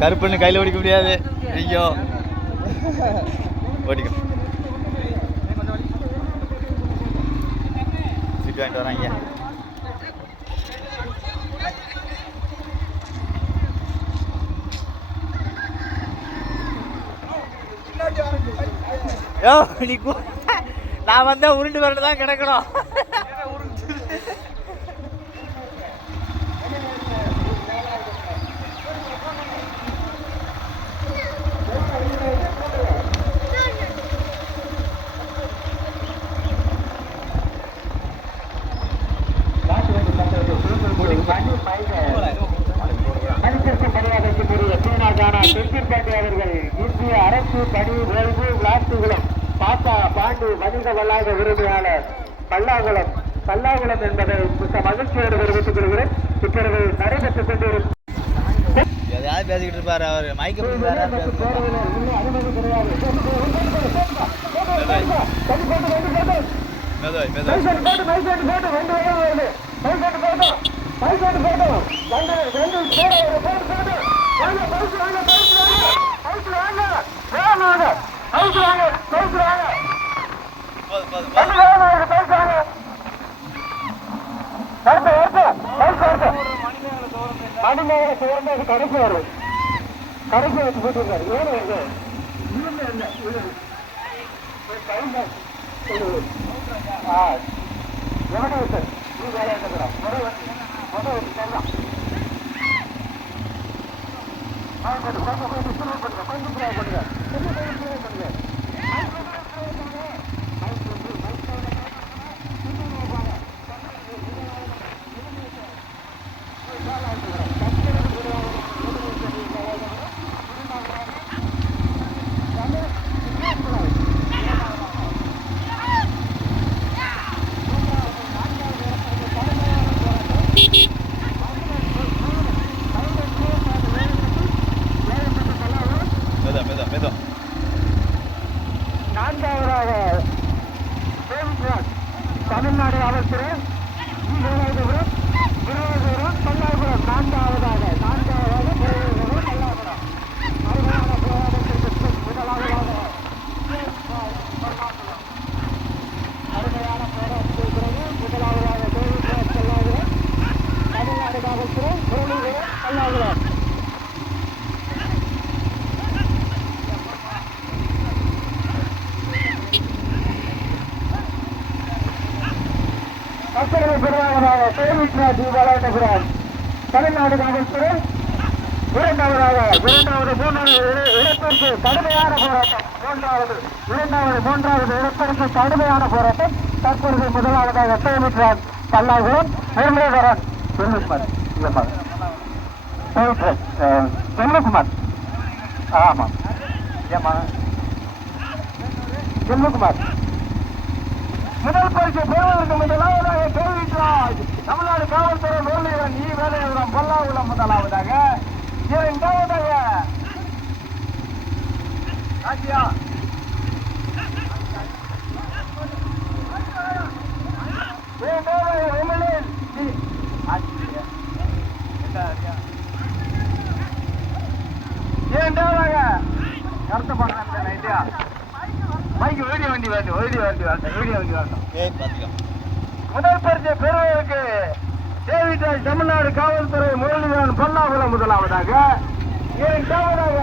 கருப்புன்னு கையில் ஓடிக்க முடியாது. ஐயோ. ஓடிக்கும் சீட்டு வாங்கிட்டு வராங்க யோ நீ நான் வந்தா உருண்டு வரண்டு தான் கிடக்கணும். சீனாகானா தெற்கிற்பேட்டை அவர்கள் இந்திய அரசு பணி ஓய்வு விளாட்டுகுளம் பாப்பா பாண்டு வணிக வளாக உரிமையாளர் பல்லாகுளம் பல்லாகுளம் என்பதை மிக மகிழ்ச்சியோடு தெரிவித்துக் கொள்கிறேன். இப்பொழுது நடைபெற்றுக் கொண்டிருக்கும் எதையாவது பேசிக்கிட்டு இருப்பாரு அவர். மைக்க பிடிச்சி வேற யாராவது பேசுவாங்க. பேரவையில் உள்ள அனுமதி போட்டோம் ரெண்டு ரெண்டு. பேர் ஒரு பேர் வாங்க. வாங்க. வாங்க. வாங்க வேகம் வாங்க. வாங்க வாங்க. வேகம் வாங்க. வாங்க அது வரும். வச்சு இல்லை இல்லை இல்லை ஒரு டைம் ஆ. எவ்வளோ சார் நீ வேலை இருக்கிறோம் பண்ணுங்க முதல் சொல்லலாம் பண்ணுங்க பண்ணுங்க பண்ணுங்க மெதுவா, மெதுவா, மெதுவா. நான்காவதாக தேவிராஜ் தமிழ்நாடு காவல்துறை திருவனந்தபுரம் திருவனந்தபுரம் பல்லாபுரம் நான்காவதாக நான்காவதாக திருவனந்தபுரம் பல்லாபுரம் அருமையான போராட்டத்திற்கு பின் முதலாவதாக அருமையான போராட்டத்திற்கு பிறகு முதலாவதாக தேவிராஜ் பல்லாபுரம் தமிழ்நாடு காவல்துறை முரளிபுரம் பல்லாபுரம் மக்களவை பெருமானாக தேவிராஜ் விளையாட்டுகிறார் தமிழ்நாடு காவல்துறை இரண்டாவதாக இரண்டாவது மூன்றாவது இடத்திற்கு கடுமையான போராட்டம் மூன்றாவது இரண்டாவது மூன்றாவது இடத்திற்கு கடுமையான போராட்டம் தற்பொழுது முதலாவதாக தேவிராஜ் பல்லாகுளம் முரளிதரன் செல்வகுமார் இல்லம்மா செல்வகுமார் ஆமாம் ஏமா செல்வகுமார் முதல் பரிசு பெறுவதற்கு முதலாவதாக முரளிதரன் ஈ வேலையுடன் பல்லாகுளம் முதலாவதாக இரண்டாவதாக ராஜ்யா. முதல் பரிசை பெறுவதற்கு தேவிட்டாய் தமிழ்நாடு காவல்துறை முரளிதரன் பல்லாபுரம் முதலாவதாக. இரண்டாவதாக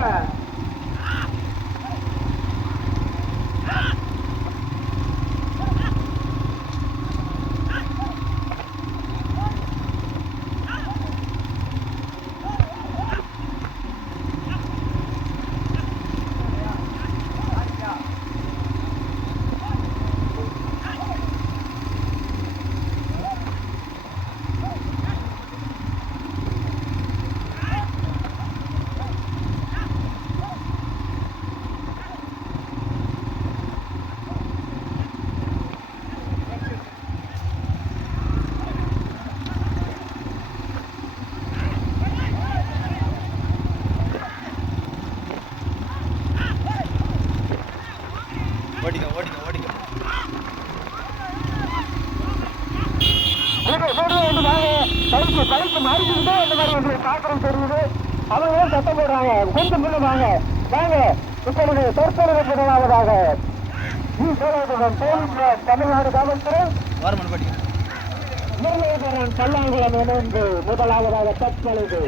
ஓடிக்கோ, ஓடிக்கோ, ஓடிக்கோ. வீடியோ வீடியோ வந்து வாங்க கழுத்து கழுத்து மாறிக்கிட்டே இந்த மாதிரி பாத்திரம் தெரியுது. அவங்க சத்தம் போடுறாங்க. கொஞ்சம் முன்ன வாங்க. வாங்க. இப்பொழுது சொற்பொழிவு முதலாவதாக தமிழ்நாடு காவல்துறை. முருகேஸ்வரன் பல்லாங்குளம் இணைந்து முதலாவதாக தற்பொழுது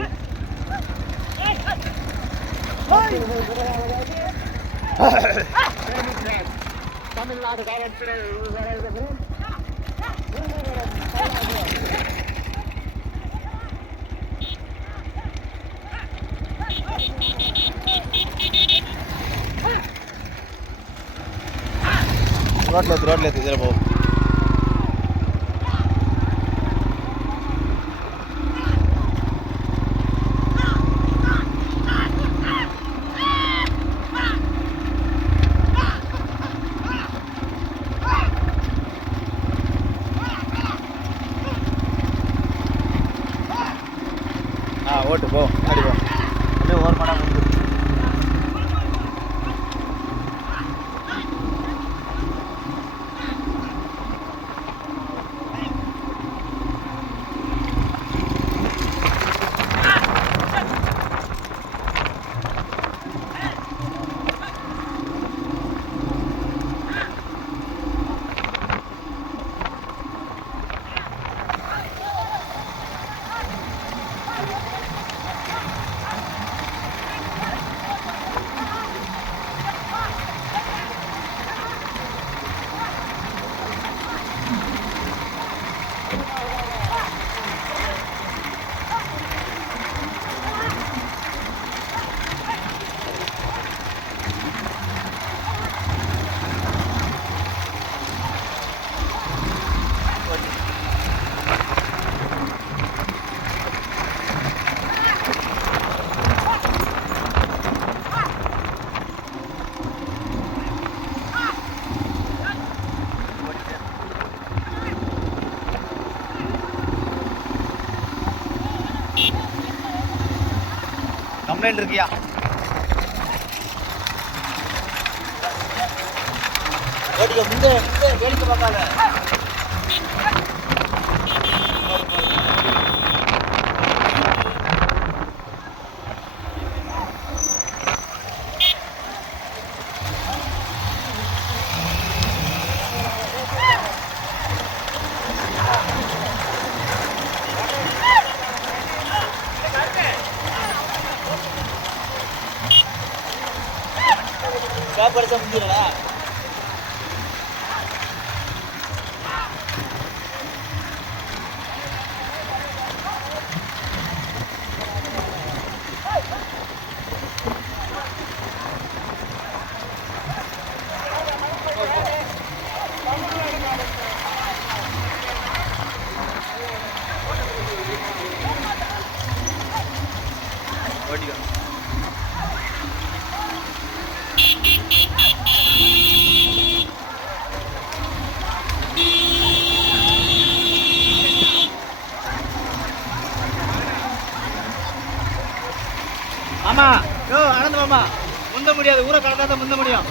தமிழ்நாடு காவல்துறை. రోడ్లేదు రోడ్లేదు ఇద్దరు బాబు ஓட்டு போ அப்படி போ. அப்படியே ஓரமாக கம்ப்ளைண்ட் இருக்கியா? ஓடிக்க முந்தைய முந்தைய வேடிக்கை பார்க்காத. पडतं யோ ஆனந்த மாமா முந்த முடியாது ஊரை கடந்தா தான் முந்த முடியும்.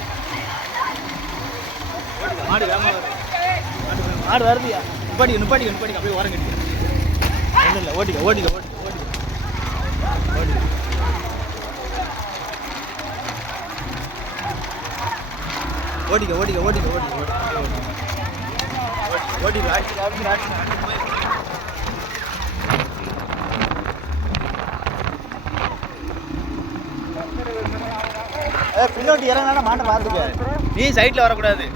மாடு மாடு வருதியா மாடு வருதுயா? நிப்பாடி நிப்பாட்டிக்க நிப்பாட்டிக்க அப்படியே ஓரம் கட்டி ஒன்றும் இல்லை ஓட்டிக்க ஓட்டிக்க ஓட்டிக்க ஓட்டிக்க. ஓட்டிக்க ஓட்டிக்க ஓட்டிக்க ஓட்டிக்க ஓட்டிக்க ஓட்டிக்க. ஓட்டிக்க அடிச்சு பின்னாடி இறங்கினா மாட்டை பார்த்துக்க நீ சைட்டில் வரக்கூடாது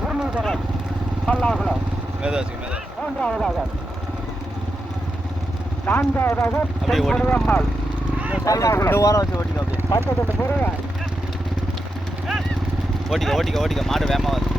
முரளிதரன் பல்லாகுளம் மேதாசி மேதா மூன்றாவதாக நான்காவதாக அப்படியே ஓடி. தென்படுவம்மாள் ஓட்டிக்க ஓட்டிக்க ஓட்டிக்க மாடு வருது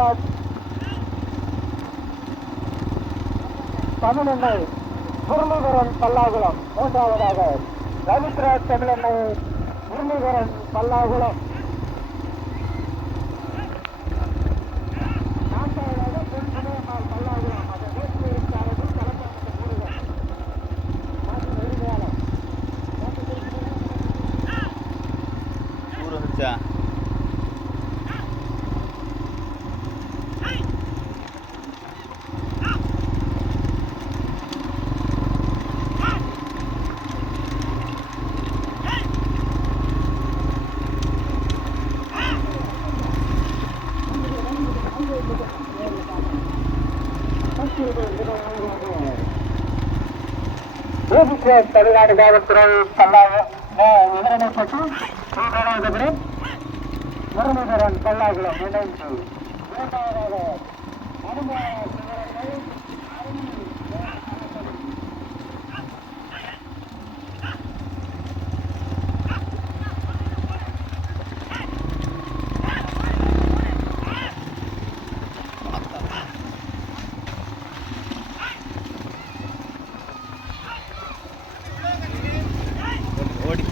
ரவித்ராஜ் தமிழெண்ணை முரளிதரன் பல்லாகுளம். மூன்றாவதாக ரவித்ராஜ் தமிழெண்ணை முரளிதரன் பல்லாகுளம் நான்காவதாக பெண் சுமையம்மாள் பல்லாகுளம் அதை வேட்பு இருக்காரர்கள் கலப்பாமட்ட முருகன் மாட்டின் உரிமையாளர் ஊர் வந்துச்சா ஓபிசிஎஸ் தமிழ்நாடு காவல்துறை பல்லாக விவரணைப்பட்டு முரளிதரன் பல்லாகுளம் இணைந்து மூன்றாவதாக அனுபவ சிவரங்கை, ஓடி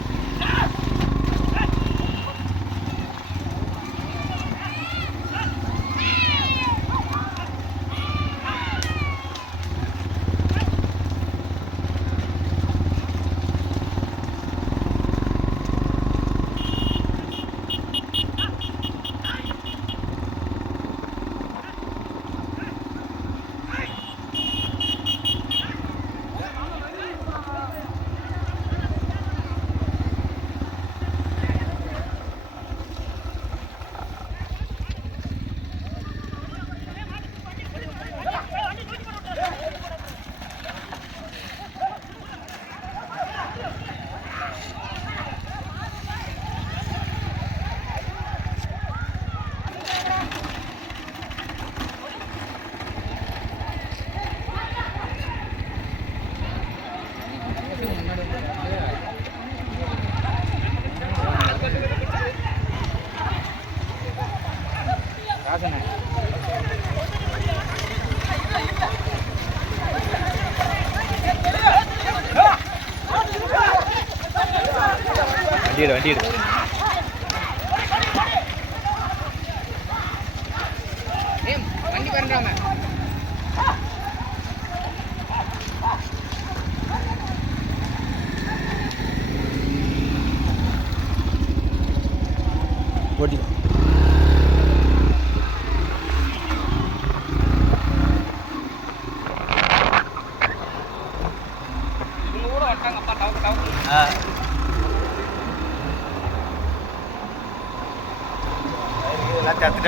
வண்டி எடு வண்டி எடு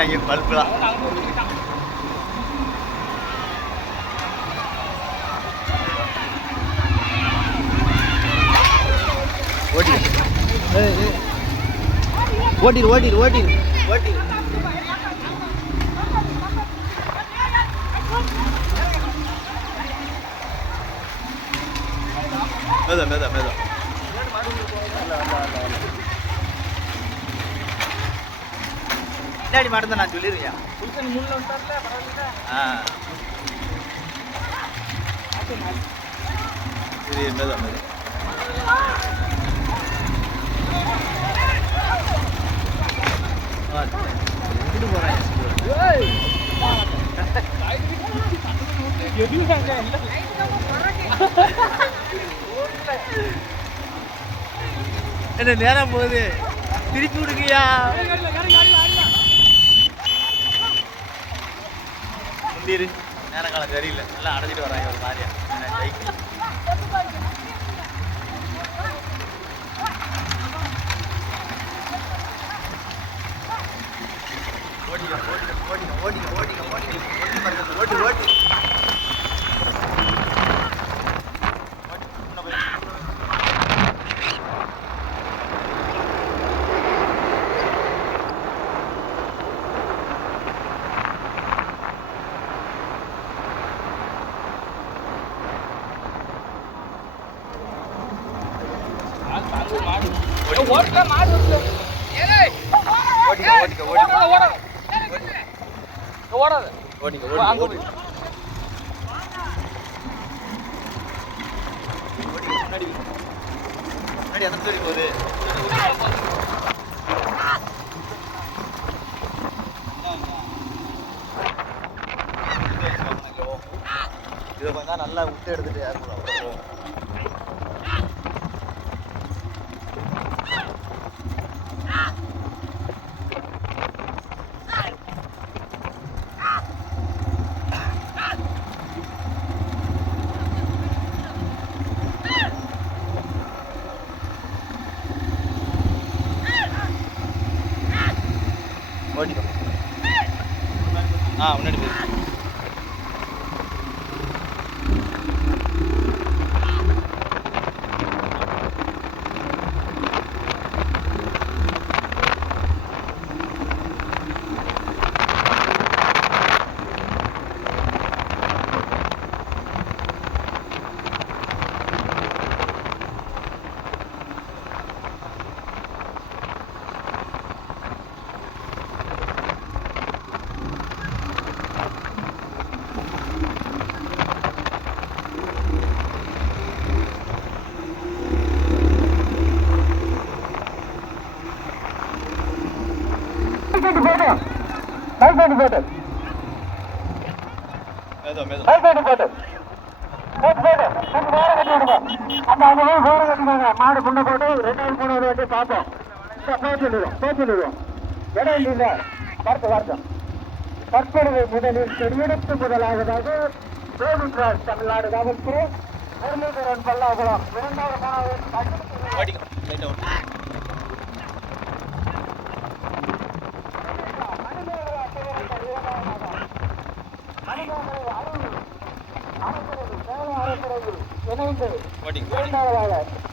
எல்லாம் கத்துட்டாங்க பல்புலாம். ஓடி அங்கே விட்டுட்டான் ஓட்டிடு ஓட்டிடு ஓட்டிடு ஓட்டிடு ஓட்டிடு மேதா மேதா மேதா பின்னாடி மட்டும் நான் சொல்லிடுறேன் புருஷன் முள்ள வந்துட்டார்ல பரவாயில்ல ஆ. சரி மேதா மேதா எங்கிட்டு போறேன் எதுவுமே இல்ல? என்ன நேரம் போகுது. திருப்பி விடுங்கய்யா. இந்திரு நேரம் காலம் சரியில்லை எல்லாம் அடைஞ்சிட்டு வராங்க ஒரு மாதிரியா சைக்கிள் ஓடிங்க ஓடிங்க ஓடிங்க ஓடிங்க ஓடிங்க ஓடிங்க ஓடி ஓடி ஓட்டுல மாடு வருது ஏய் ஓடிங்க ஓடிங்க ஓடிங்க ஓடாத ஓடாத ஓடிங்க அங்க ஓடிங்க போய் ஓடிங்க முன்னாடி முன்னாடி அந்த சரி போகுது இதை கொஞ்சம் நல்லா விட்டு எடுத்துட்டு யாரும் கூட அப்புறம் போவோம். ஓடிக்கோ ஆ முன்னாடி போய் கைப்பேட்டு போட்டு கைப்பேட்டு போட்டு மேதோ மேதோ கைப்பேட்டு போட்டு போட்டு போட்டு கொஞ்சம் வேற கட்டி விடுங்க அந்த அந்த வேற கட்டினாங்க மாடு முன்ன போட்டு ரெண்டாவது மூணாவது வாட்டி பார்ப்போம் போச்சு விடுவோம் இடம் இல்லை வரட்டும் வரட்டும் தற்பொழுது முதலில் தெரியெடுத்து முதலாவதாக தேவித்ராஜ் தமிழ்நாடு காவல்துறை முரளிதரன் பல்லாகுளம் இரண்டாவது மாணவர் இணைந்து இரண்டாவதாக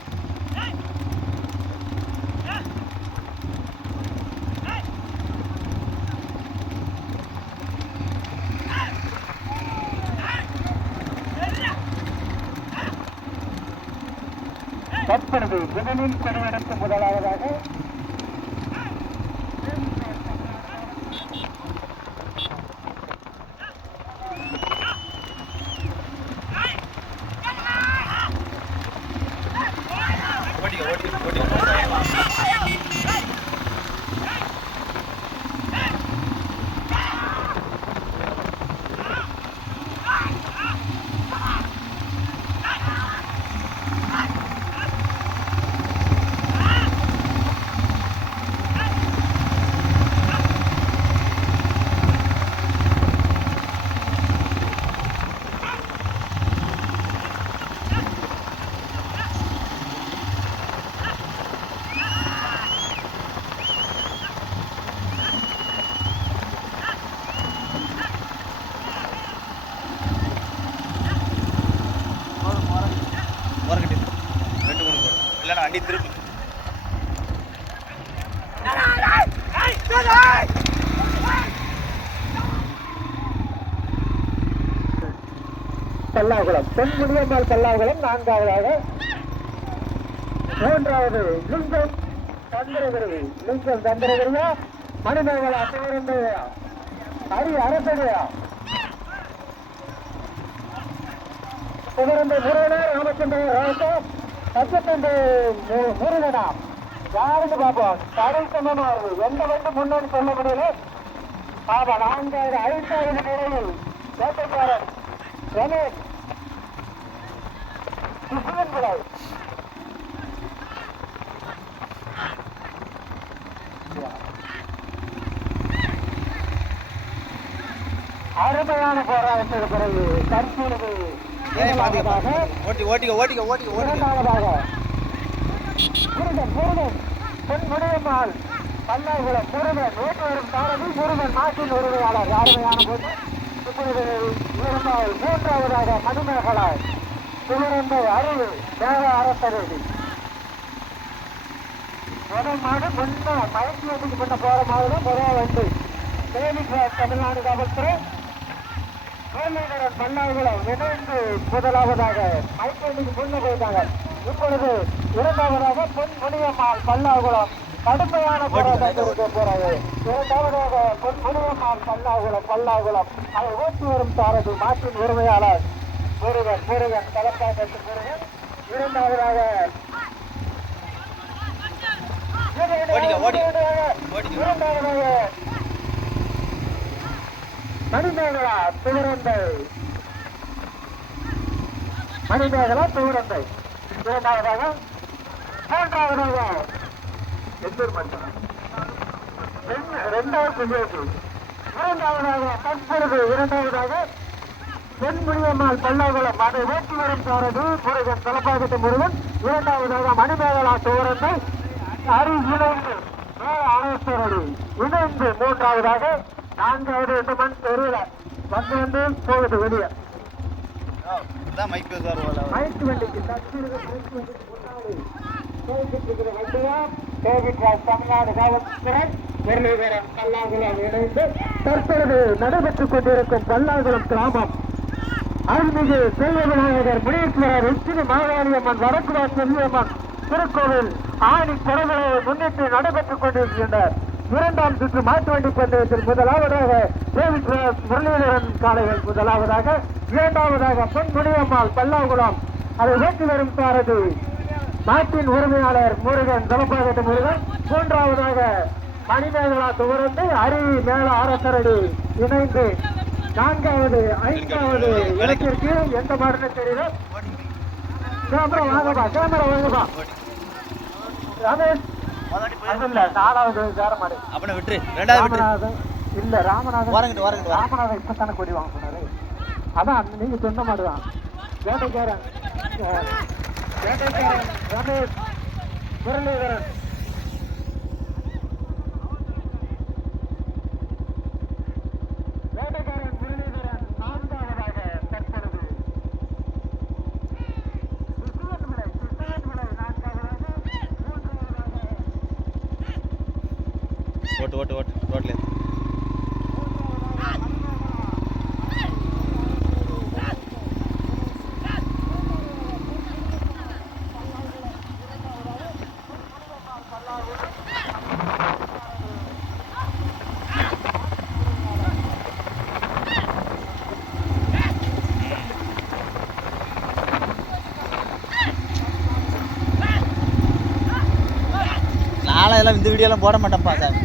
தற்பொழுது முதலில் முதலாவதாக ஓடிக்கோ ஓடிக்கோ ஓடிக்கோ ஓரங்கட்டி ரெண்டு மூணு போகிறோம் இல்லைன்னா வண்டி திருப்பி பல்லாகுளம். தென் முனியம்மாள் பல்லாகுளம் நான்காவதாக. மூன்றாவது லிங்கம் சந்திரகிரி லிங்கம் சந்திரகிரியா மணிமேகலா சிவரந்தையா ஹரி அரசடையா சிவரந்தை முருகனா ராமச்சந்திர ராசா சத்தியத்தந்தை முருகனா? யாருன்னு பார்ப்போம். கடல் சமமா இருக்கு. எந்த வந்து முன்னாடி சொல்ல முடியல? ஆமா நான்காவது ஐந்தாவது நிலையில். வேட்டைக்காரன். ரமேஷ். அருமையான போராட்டத்துக்கு பிறகு தற்பொழுது. ஓட்டி ஓட்டிக்க ஓட்டிக்க ஓட்டிக்க ஓட்டிக்க. இரண்டாவதாக முருகன் முருகன் பொன் முடியம்மாள் பல்லாகுளம் முருகன் ஓட்டு வரும் சாரதி முருகன் நாட்டின் உரிமையாளர் அருமையான போது இப்பொழுது இரண்டாவது மூன்றாவதாக மணிமேகலா சிவரந்தை அருள் தேவ அரசரடி. முதல் மாடு முன்ன மயக்கி வீட்டுக்கு முன்ன போற மாதிரி முதல் வந்து தேனி தமிழ்நாடு காவல்துறை கோமேதரன் பல்லாகுளம் இணைந்து முதலாவதாக மைக்கேலுக்கு முன்ன போயிட்டாங்க. இப்பொழுது இரண்டாவதாக பொன் முனியம்மாள் பல்லாகுளம் கடுமையான போராட்டத்திற்கு போறாங்க. இரண்டாவதாக பொன் முனியம்மாள் பல்லாகுளம் பல்லாகுளம் அதை ஓட்டி வரும் சாரதி மாற்றின் உரிமையாளர் முருகன் முருகன் தலப்பாக்கத்து முருகன். இரண்டாவதாக. இரண்டாவதாக மணிமேகலா துவரந்தை மணிமேகலா துவரந்தை இரண்டாவதாக மூன்றாவதாக எந்தூர் மண்டலம் ரெண்டு- ரெண்டாவது இரண்டாவதாக தற்பொழுது இரண்டாவதாக தென்முனியம்மாள் பல்லாகுளம் அதை ஓட்டி வரும் சாரதி முருகன் தலப்பாக்கத்து முருகன் இரண்டாவதாக மணிமேகலா துவரந்தை அரி இணைந்து மேல ஆனேஸ்வரடி இணைந்து மூன்றாவதாக நான்காவது இந்த மண் தெரியல வந்து வந்து போகுது வெளியே இதான் மைக் பேசுவார் போல அவர். மைக் வண்டிக்கு தற்பொழுது மைக் வண்டிக்கு முன்னாடி போய்கிட்டு இருக்கிற வண்டியா கோவிட் ராஜ் தமிழ்நாடு காவல்துறை முரளிதரன் பல்லாங்குளம் இணைந்து தற்பொழுது நடைபெற்றுக் கொண்டிருக்கும் பல்லாங்குளம் கிராமம் அருள்மிகு செல்வநாயகர் முனீஸ்வரர் உச்சினி மாகாளியம்மன் வடக்குவா செல்வியம்மன் திருக்கோவில் ஆணி பிறகுகளை முன்னிட்டு நடைபெற்றுக் கொண்டிருக்கின்றனர் இரண்டாம் சுற்று மாட்டு வண்டி பந்தயத்தில் முதலாவதாக டேவிட் முரளிதரன் காளைகள் முதலாவதாக இரண்டாவதாக பொன் முனியம்மாள் பல்லாகுளம் அதை ஏற்றி வரும் சாரதி நாட்டின் உரிமையாளர் முருகன் தலப்பாகட்டு முருகன். மூன்றாவதாக மணிமேகலா துவரந்து அருவி மேல அரசரடி இணைந்து நான்காவது ஐந்தாவது இடத்திற்கு எந்த மாடுன்னு தெரியல கேமரா வாங்கப்பா கேமரா வாங்கப்பா. ரமேஷ் இல்ல நாலாவது வேற மாடு அப்பனை விட்டுரு ரெண்டாவது ராமநாதன் இல்ல ராமநாதன். வரங்கிட்டு வரங்கிட்டு வர ராமநாதன் இப்ப தானே கொடி வாங்க போனாரு அதான் நீங்க சொன்ன மாதிரிதான். வேட்டைக்காரன் வேட்டைக்காரன் ரமேஷ் முரளிதரன் வேட்டைக்காரன் முரளிதரன் நான்காவதாக தற்பொழுது கிருஷ்ணன்மலை கிருஷ்ணன்மலை நான்காவதாக மூன்றாவதாக ஓட்டு ஓட்டு ஓட்டு ரோட்ல நானும் எல்லாம் இந்த வீடியோலாம் போட மாட்டேன்ப்பா சார்.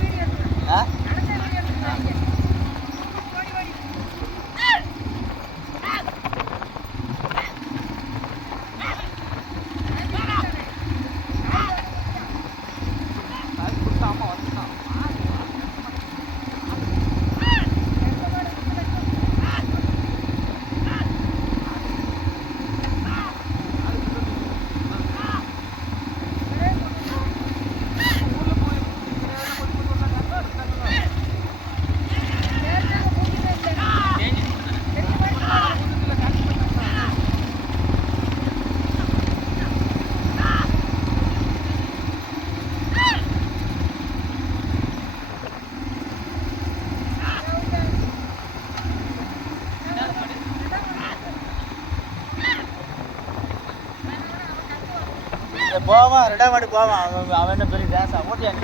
சரி, போவான் ரெண்டாம் மாடி போவான் அவன் அவன் என்ன பெரிய டேஸா ஓட்டியா நீ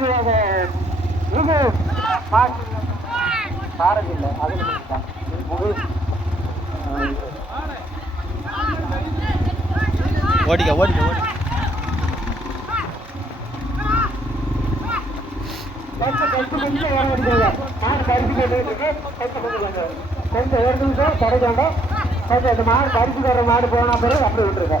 இது மாட்டின் சாரதி இல்லை முழு ஓடிக்க ஓடிக்க ஓடிக்க. கொஞ்சம் கொஞ்சம் கொஞ்சம் ஏற வேண்டியது மாடு பறிச்சு போட்டு கொஞ்சம் இந்த மாடு பறிச்சு வர மாடு போனா பிறகு அப்படி விட்டுருங்க.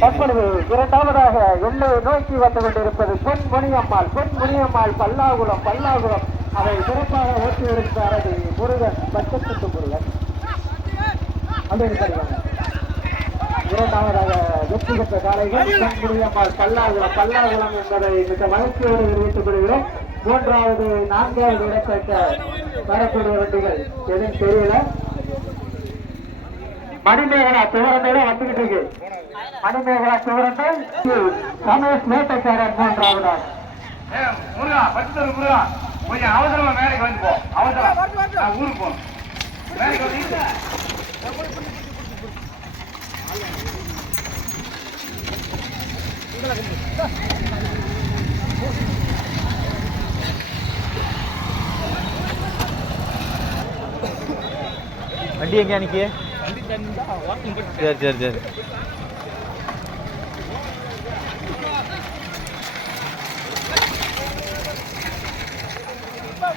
தற்பொழுது இரண்டாவதாக எல்லை நோக்கி வந்து கொண்டிருப்பது பொன் முனியம்மாள் பொன் முனியம்மாள் பல்லாகுளம் பல்லாகுளம். அதை சிறப்பாக ஓட்டி வருகிறார் முருகன் பச்சத்துக்கு முருகன். இரண்டாவதாக வெற்றி பெற்ற காலைகள் பொன் முனியம்மாள் பல்லாகுளம் பல்லாகுளம் என்பதை மிக மகிழ்ச்சியோடு தெரிவித்துக் கொள்கிறோம் மூன்றாவது நான்காவது இடப்பட்ட வரக்கூடிய வண்டிகள் எதுவும் தெரியல. மணிமேகனா சிவரந்தோட வந்துகிட்டு இருக்கு. மணிமேகலா சிவரந்தை ரமேஷ் மேட்டக்காரன் மூன்றாவதாக முருகா பத்து முருகா கொஞ்சம் அவசரமா வேலைக்கு வந்து போ அவசரம் நான் ஊருக்கு போகணும் வேலைக்கு வந்து வண்டி எங்கே அன்னைக்கு சரி சரி சரி.